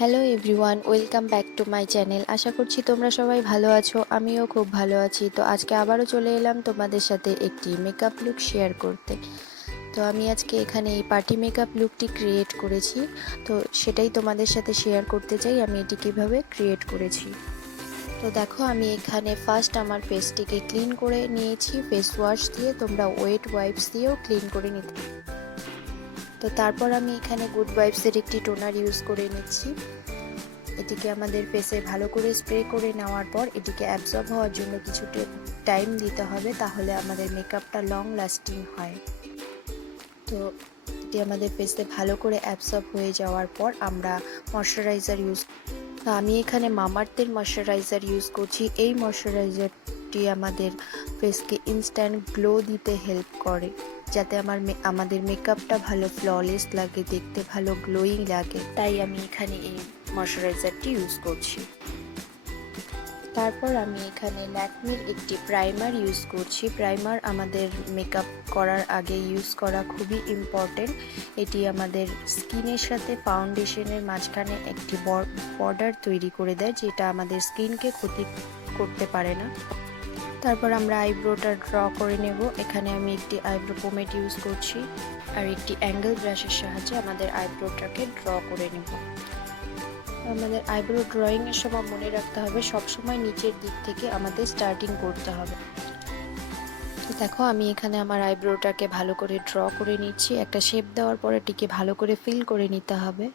Hello everyone, welcome back to my channel. আশা করছি তোমরা সবাই ভালো আছো। আমিও খুব ভালো আছি। তো আজকে আবারও চলে এলাম তোমাদের সাথে একটি মেকআপ লুক শেয়ার করতে। তো আমি আজকে এখানে এই পার্টি মেকআপ লুকটি ক্রিয়েট করেছি। তো সেটাই তোমাদের সাথে শেয়ার করতে চাই আমি এটি কীভাবে ক্রিয়েট করেছি। তো দেখো, আমি এখানে ফার্স্ট আমার ফেসটিকে ক্লিন করে নিয়েছি ফেস ওয়াশ দিয়ে। তোমরা ওয়েট ওয়াইপস দিয়েও ক্লিন করে নিতে। তো তারপর আমি এখানে গুড ওয়াইপসের একটি টোনার ইউজ করে নিচ্ছি। এটিকে আমাদের ফেসে ভালো করে স্প্রে করে নেওয়ার পর এটিকে অ্যাবজর্ব হওয়ার জন্য কিছুটা টাইম দিতে হবে, তাহলে আমাদের মেকআপটা লং লাস্টিং হয়। তো এটি আমাদের ফেসে ভালো করে অ্যাবজর্ব হয়ে যাওয়ার পর আমরা ময়শ্চারাইজার ইউজ। তো আমি এখানে মামাআর্থের ময়শ্চারাইজার ইউজ করছি। এই ময়শ্চারাইজারটি আমাদের ফেসকে ইনস্ট্যান্ট গ্লো দিতে হেল্প করে, যাতে আমাদের মেকআপটা ভালো ফ্ললেস লাগে, দেখতে ভালো গ্লোয়িং লাগে। তাই আমি এখানে এই ময়শ্চারাইজারটি ইউজ করছি। তারপর আমি এখানে ল্যাকমির একটি প্রাইমার ইউজ করছি। প্রাইমার আমাদের মেকআপ করার আগে ইউজ করা খুবই ইম্পর্টেন্ট। এটি আমাদের স্কিনের সাথে ফাউন্ডেশনের মাঝখানে একটি বর্ডার তৈরি করে দেয়, যেটা আমাদের স্কিনকে ক্ষতি করতে পারে না। তারপর আমরা আইব্রোটা ড্র করে নেব। এখানে আমি একটি আইব্রো পোমেড ইউজ করছি আর একটি অ্যাঙ্গেল ব্রাশের সাহায্যে আমাদের আইব্রোটাকে ড্র করে নেব। আমাদের আইব্রো ড্রয়িংয়ের সময় মনে রাখতে হবে সবসময় নিচের দিক থেকে আমাদের স্টার্টিং করতে হবে। তো দেখো, আমি এখানে আমার আইব্রোটাকে ভালো করে ড্র করে নিচ্ছি। একটা শেপ দেওয়ার পর এটিকে ভালো করে ফিল করে নিতে হবে।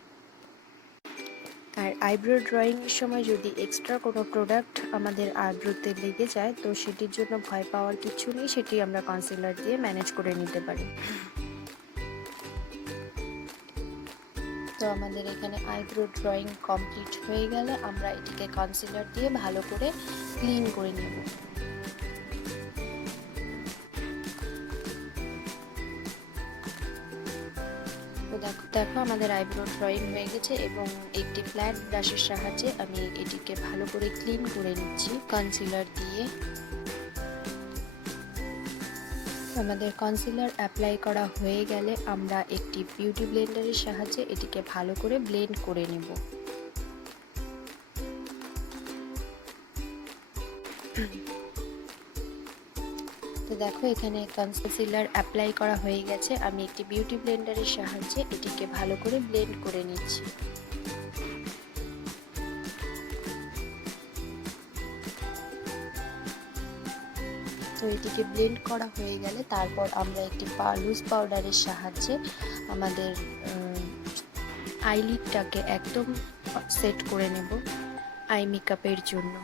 আর আইব্রো ড্রয়িংয়ের সময় যদি এক্সট্রা কোনো প্রোডাক্ট আমাদের আইব্রোতে লেগে যায়, তো সেটির জন্য ভয় পাওয়ার কিছু নেই, সেটি আমরা কনসিলার দিয়ে ম্যানেজ করে নিতে পারি। তো আমাদের এখানে আইব্রো ড্রয়িং কমপ্লিট হয়ে গেলে আমরা এটিকে কনসিলার দিয়ে ভালো করে ক্লিন করে নেব। তো দেখো আমাদের আইব্রো ড্রয়িং হয়ে গেছে এবং একটি ফ্ল্যাট ব্রাশের সাহায্যে আমি এটিকে ভালো করে ক্লিন করে নিচ্ছি কনসিলার দিয়ে। আমাদের কনসিলার অ্যাপ্লাই করা হয়ে গেলে আমরা একটি বিউটি ব্লেন্ডারের সাহায্যে এটিকে ভালো করে ব্লেন্ড করে নেব। তো দেখো, এখানে কনসিলার অ্যাপ্লাই করা হয়ে গেছে। আমি একটি বিউটি ব্লেন্ডারের সাহায্যে এটিকে ভালো করে ব্লেন্ড করে নিচ্ছি। তো এটিকে ব্লেন্ড করা হয়ে গেলে তারপর আমরা একটি লুজ পাউডারের সাহায্যে আমাদের আইলিডটাকে একদম সেট করে নেব আই মেকআপের জন্য।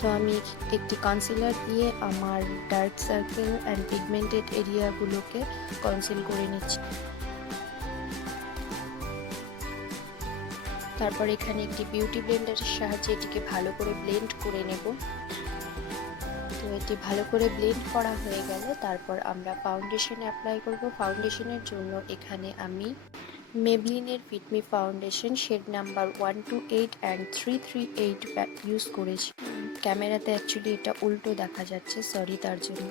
তো আমি একটি কনসিলার দিয়ে আমার ডার্ক সার্কেল অ্যান্ড পিগমেন্টেড এরিয়াগুলোকে কনসিল করে নিচ্ছি। তারপর এখানে একটি বিউটি ব্লেন্ডারের সাহায্যে এটিকে ভালো করে ব্লেন্ড করে নেব। তো এটি ভালো করে ব্লেন্ড করা হয়ে গেলে তারপর আমরা ফাউন্ডেশন অ্যাপ্লাই করব। ফাউন্ডেশনের জন্য এখানে আমি মেবলিনের fit me foundation shade number 128 and 338 use করেছি। ক্যামেরাতে অ্যাকচুয়ালি এটা উল্টো দেখা যাচ্ছে, সরি তার জন্য।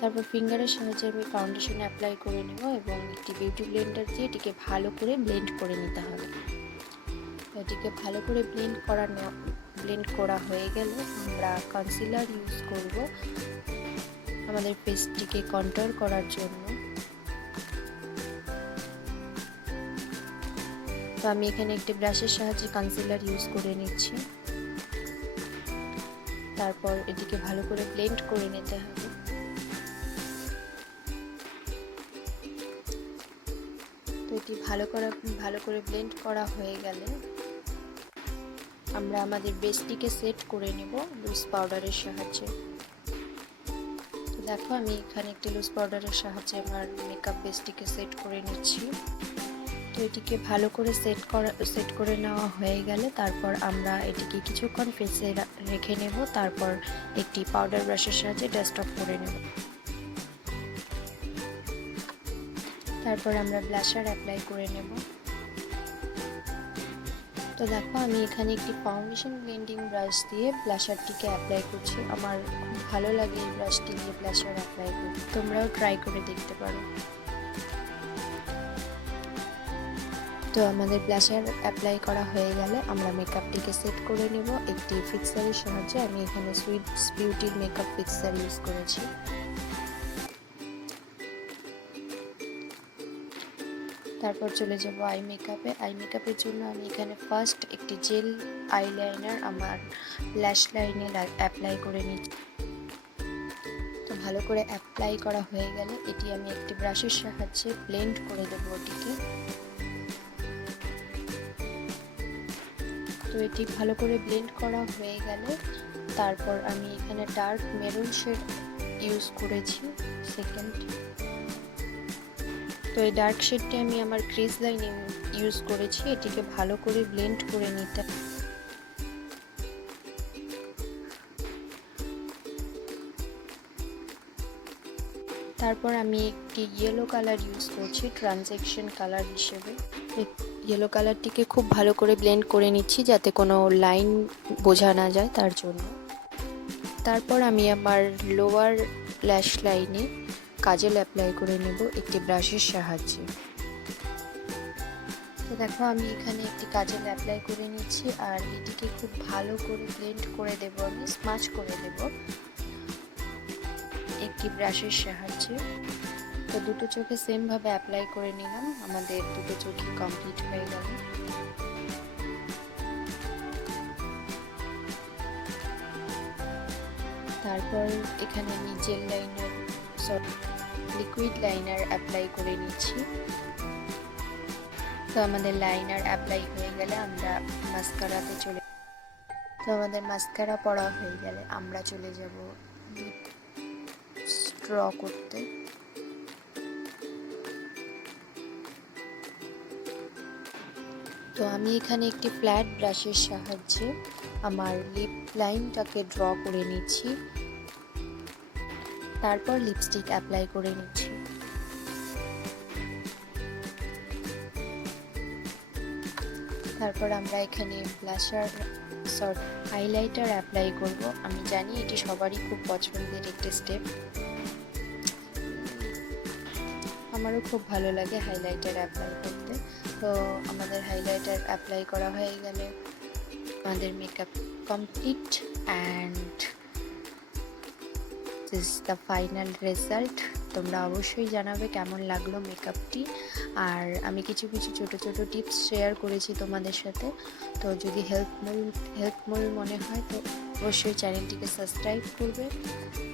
তারপর ফিঙ্গারের সাহায্যে আমি ফাউন্ডেশন অ্যাপ্লাই করে নেব এবং একটি বিউটি ব্লেন্ডার দিয়ে এটিকে ভালো করে ব্লেন্ড করে নিতে হবে। এটিকে ভালো করে ব্লেন্ড করা হয়ে গেলে আমরা কনসিলার ইউজ করব আমাদের ফেসটিকে কন্ট্রোল করার জন্য। তো আমি এখানে একটি ব্রাশের সাহায্যে কনসিলার ইউজ করে নিচ্ছি। তারপর এটিকে ভালো করে ব্লেন্ড করে নিতে হবে। তো এটি ভালো করে ব্লেন্ড করা হয়ে গেলে আমরা আমাদের বেসটিকে সেট করে নেব লুজ পাউডারের সাহায্যে। তো দেখো, আমি এখানে একটি লুজ পাউডারের সাহায্যে আমার মেকআপ বেসটিকে সেট করে নিচ্ছি। তো এটিকে ভালো করে সেট করে নেওয়া হয়ে গেলে তারপর আমরা এটিকে কিছুক্ষণ ফেসে রেখে নেব। তারপর একটি পাউডার ব্রাশের সাহায্যে ডাস্ট অফ করে নেব। তারপর আমরা ব্লাশার অ্যাপ্লাই করে নেব। তো দেখো, আমি এখানে একটি ফাউন্ডেশন ব্লেন্ডিং ব্রাশ দিয়ে ব্লাশারটিকে অ্যাপ্লাই করছি। আমার খুব ভালো লাগে এই ব্রাশটি দিয়ে ব্লাশার অ্যাপ্লাই করতে, তোমরাও ট্রাই করে দেখতে পারো। তো আমাদের ব্লাশার অ্যাপ্লাই করা হয়ে গেলে আমরা মেকআপটিকে সেট করে নেব একটি ফিক্সারের সাহায্যে। আমি এখানে সুইটস বিউটির মেকআপ ফিক্সার ইউজ করেছি। তারপর চলে যাব আই মেকআপে। আই মেকআপের জন্য আমি এখানে ফার্স্ট একটি জেল আইলাইনার আমার ল্যাশ লাইনে অ্যাপ্লাই করে নিচ্ছি। তো ভালো করে অ্যাপ্লাই করা হয়ে গেলে এটি আমি একটি ব্রাশের সাহায্যে ব্লেন্ড করে দেবো ওটিকে। তো এটি ভালো করে ব্লেন্ড করা হয়ে গেলে তারপর আমি এখানে ডার্ক মেরুন শেড ইউজ করেছি সেকেন্ড। তো এই ডার্ক শেডটি আমি আমার ক্রিজ লাইনে ইউজ করেছি। এটিকে ভালো করে ব্লেন্ড করে নিতে। তারপর আমি একটি ইয়েলো কালার ইউজ করছি ট্রানজ্যাকশন কালার হিসেবে। ইয়েলো কালারটিকে খুব ভালো করে ব্লেন্ড করে নিচ্ছি যাতে কোনো লাইন বোঝা না যায় তার জন্য। তারপর আমি আমার লোয়ার ল্যাশ লাইনে কাজল অ্যাপ্লাই করে নেব একটি ব্রাশের সাহায্যে। তো দেখো আমি এখানে একটি কাজল অ্যাপ্লাই করে নিচ্ছি আর এটিকে খুব ভালো করে ব্লেন্ড করে দেব, আমি স্মাচ করে দেব একটি ব্রাশের সাহায্যে। তো দুটো চোখে সেম ভাবে অ্যাপ্লাই করে নিলাম। আমাদের দুটো চোখে কমপ্লিট হয়ে গেল। তারপর এখানে আমি gel liner liquid liner apply করে নিচ্ছি। তো আমাদের লাইনার অ্যাপ্লাই হয়ে গেলে আমরা মাস্কারাতে চলে আমাদের মাস্কারা পরা হয়ে গেলে আমরা চলে যাব লিপ ড্র করতে। তো আমি এখানে একটি ফ্ল্যাট ব্রাশের সাহায্যে আমার লিপ লাইনটাকে ড্র করে নিচ্ছি। তারপর লিপস্টিক অ্যাপ্লাই করে নিচ্ছি। তারপর আমরা এখানে ব্লাশার হাইলাইটার অ্যাপ্লাই করব। আমি জানি এটি সবারই খুব পছন্দের একটি স্টেপ, আমারও খুব ভালো লাগে হাইলাইটার অ্যাপ্লাই করতে। তো আমাদের হাইলাইটার অ্যাপ্লাই করা হয়ে গেলে আমাদের makeup complete and this is the final result. তোমরা অবশ্যই জানাবে কেমন লাগলো মেকআপটি। আর আমি কিছু ছোট ছোট টিপস শেয়ার করেছি তোমাদের সাথে। তো যদি হেল্পফুল মনে হয় তো অবশ্যই চ্যানেলটিকে সাবস্ক্রাইব করবে,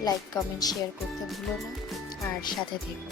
লাইক কমেন্ট শেয়ার করতে ভুলো না আর সাথে থেকো।